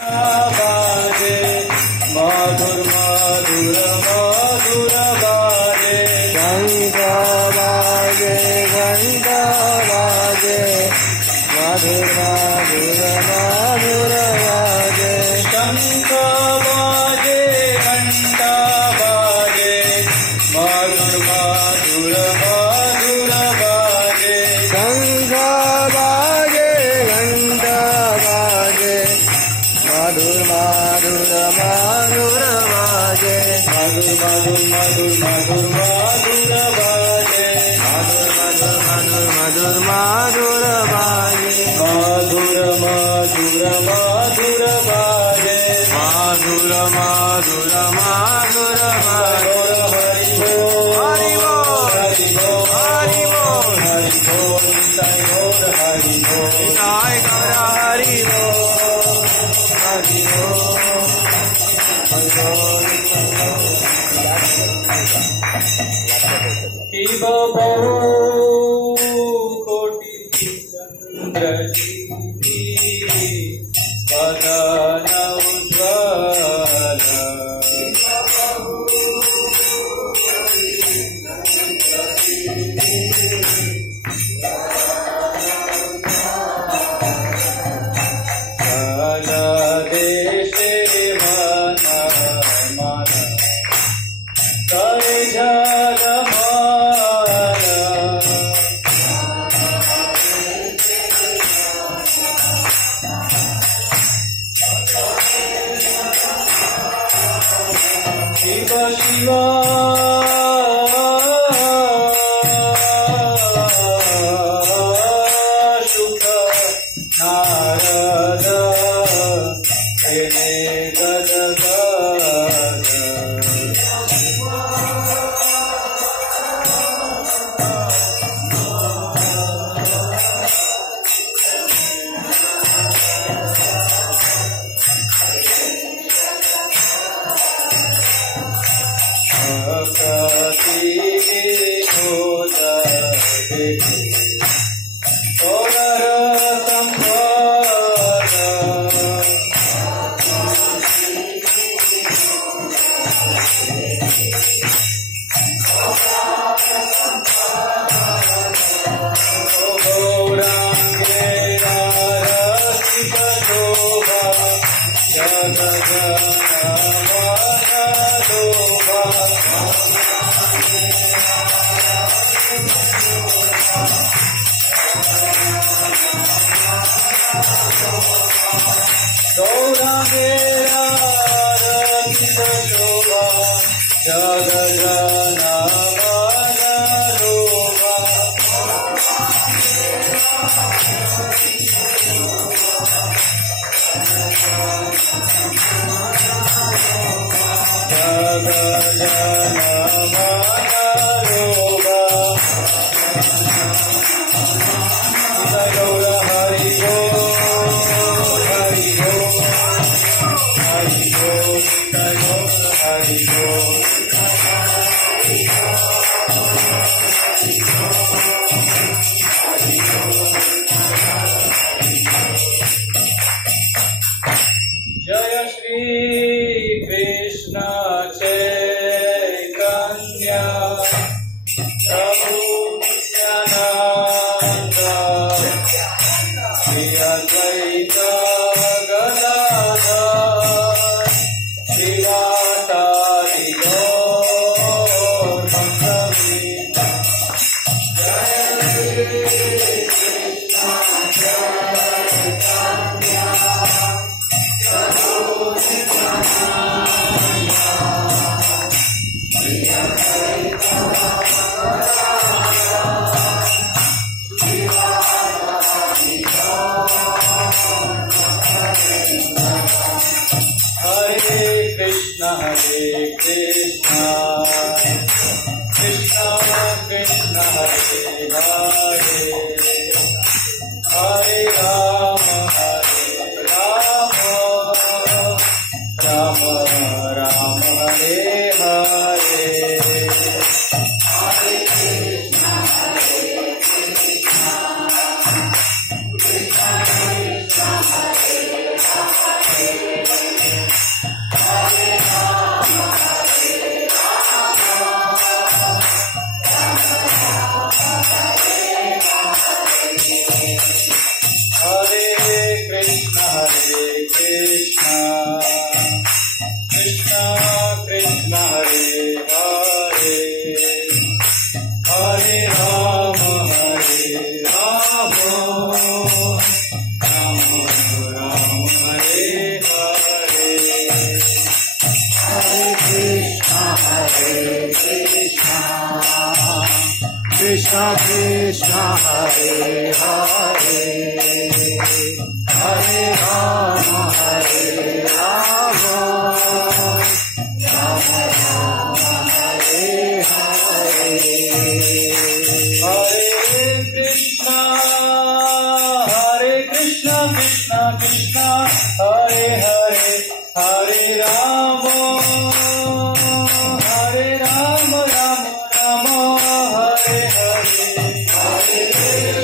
बाजे मधुर मधुर मधुर बाजे शंख बाजे घंट बाजे मधुर मधुर मधुर बाजे शंख बाजे घंटा बाजे मधुर मधुर मधुर बाजे शंख बाजे घंट बाजे मधुर मधुर मधुर बाजे मधुर मधुर मधुर मधुर मधुर बाजे मधुर मधुर मधुर मधुर बाजे मधुर मधुर मधुर बाजे मधुर मधुर मधुर बाजे हरि बोल हरि बोल हरि बोल हरि बोल हरि बोल हरि बोल निताय गौर हरि बोल हरि बोल शिव बहु कोटि चंद्र वदन उज्ज्वल जल देशे मन मन करे जगमल शिव शिव शुक नारद हेने गद गद जय श्री कृष्ण चैतन्य प्रभु नित्यानंद श्री अद्वैत गदाधर श्रीवासादि गौर भक्तवृंद। जय Shri Krishna Krishna Krishna Hare Hare Hare Rama Rama Rama Hare Hare Hare Krishna Krishna Krishna Hare Hare Krishna Krishna Krishna Hare Hare Hare Rama Rama Rama Hare Hare Hare Krishna Krishna Krishna Hare Hare Hare Rama Rama Rama Rama Hare Hare Hare Krishna Krishna Krishna Hare Hare Hare Rama Rama Rama Hare Hare Hare Krishna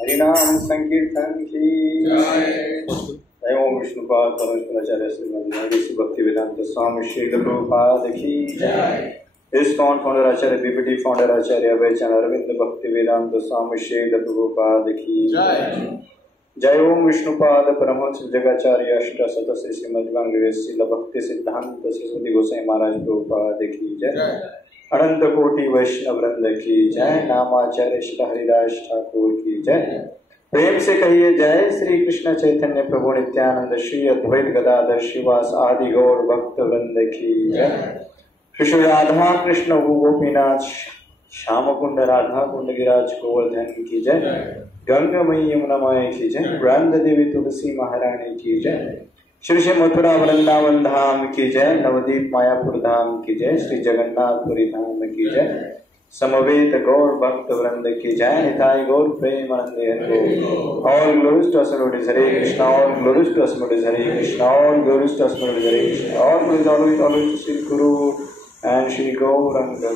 हरिनाम संकीर्तन की जय। ओम विष्णुपाद परमेश्वराचार्य श्रीमद भक्ति वेदांत स्वामी श्री प्रभुपाद की जय। ISKCON founder आचार्य BPT founder आचार्य अभयचंद अरविंद भक्ति वेदांत स्वामी श्री प्रभुपाद की जय। जय ओम विष्णुपाद परमहंस जगाचार्य अष्ट सदस्य श्रीमद् श्रील भक्ति सिद्धांत सरस्वती गोसाई महाराज प्रभुपाद की जय। अनंत कोटि वैष्णव वृंद की जय। नामाचार्य श्री हरिदास ठाकुर की जय। प्रेम से कहिए जय श्री कृष्ण चैतन्य प्रभु नित्यानंद श्री अद्वैत गदाधर श्रीवास आदि गौर भक्त वृंद की जय। श्री राधा कृष्ण गोपीनाथ श्याम कुंड राधा कुंड गिराज गोवर्धन की जय। गंगा मई यमुना माई की जय। वृंद देवी तुलसी महारानी की जय। श्री श्री मथुरा वृंदावन धाम की जय। नवदीप मायापुर धाम की जय। श्री जगन्नाथपुरी धाम की जय। समवेत गौर भक्त वृंद की जय। निताई गौर प्रेमानंदे Hari. All glories to us, Lord, Hare Krishna. All glories to us, Lord, Hare Krishna. All glories to us, Lord, Hare Krishna. All glories always to Sri Guru and Shri Gauranga.